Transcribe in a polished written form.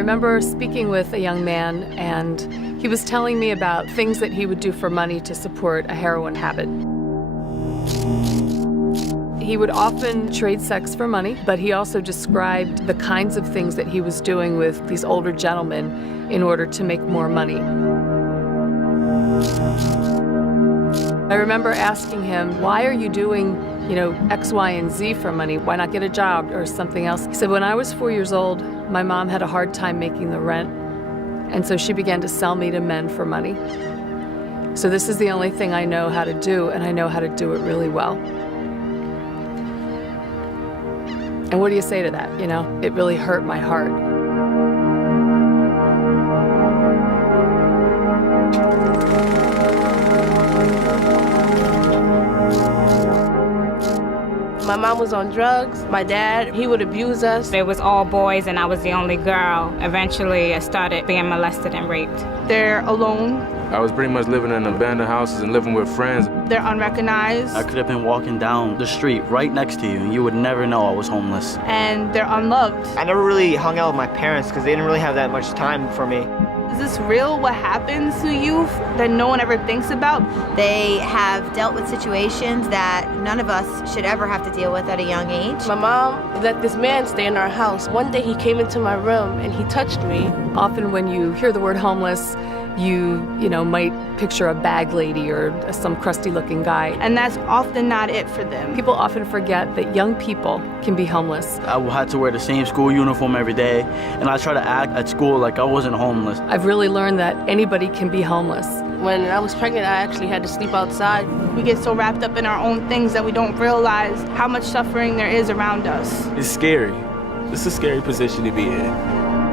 remember speaking with a young man, and he was telling me about things that he would do for money to support a heroin habit. He would often trade sex for money, but he also described the kinds of things that he was doing with these older gentlemen in order to make more money. I remember asking him, why are you doing, X, Y, and Z for money? Why not get a job or something else? He said, when I was 4 years old, my mom had a hard time making the rent, and so she began to sell me to men for money. So this is the only thing I know how to do, and I know how to do it really well. And what do you say to that, It really hurt my heart. My mom was on drugs. My dad, he would abuse us. It was all boys and I was the only girl. Eventually, I started being molested and raped. They're alone. I was pretty much living in abandoned houses and living with friends. They're unrecognized. I could have been walking down the street right next to you and you would never know I was homeless. And they're unloved. I never really hung out with my parents because they didn't really have that much time for me. Is this real, what happens to youth that no one ever thinks about? They have dealt with situations that none of us should ever have to deal with at a young age. My mom let this man stay in our house. One day he came into my room and he touched me. Often when you hear the word homeless, you might picture a bag lady or some crusty-looking guy. And that's often not it for them. People often forget that young people can be homeless. I had to wear the same school uniform every day, and I try to act at school like I wasn't homeless. I've really learned that anybody can be homeless. When I was pregnant, I actually had to sleep outside. We get so wrapped up in our own things that we don't realize how much suffering there is around us. It's scary. It's a scary position to be in.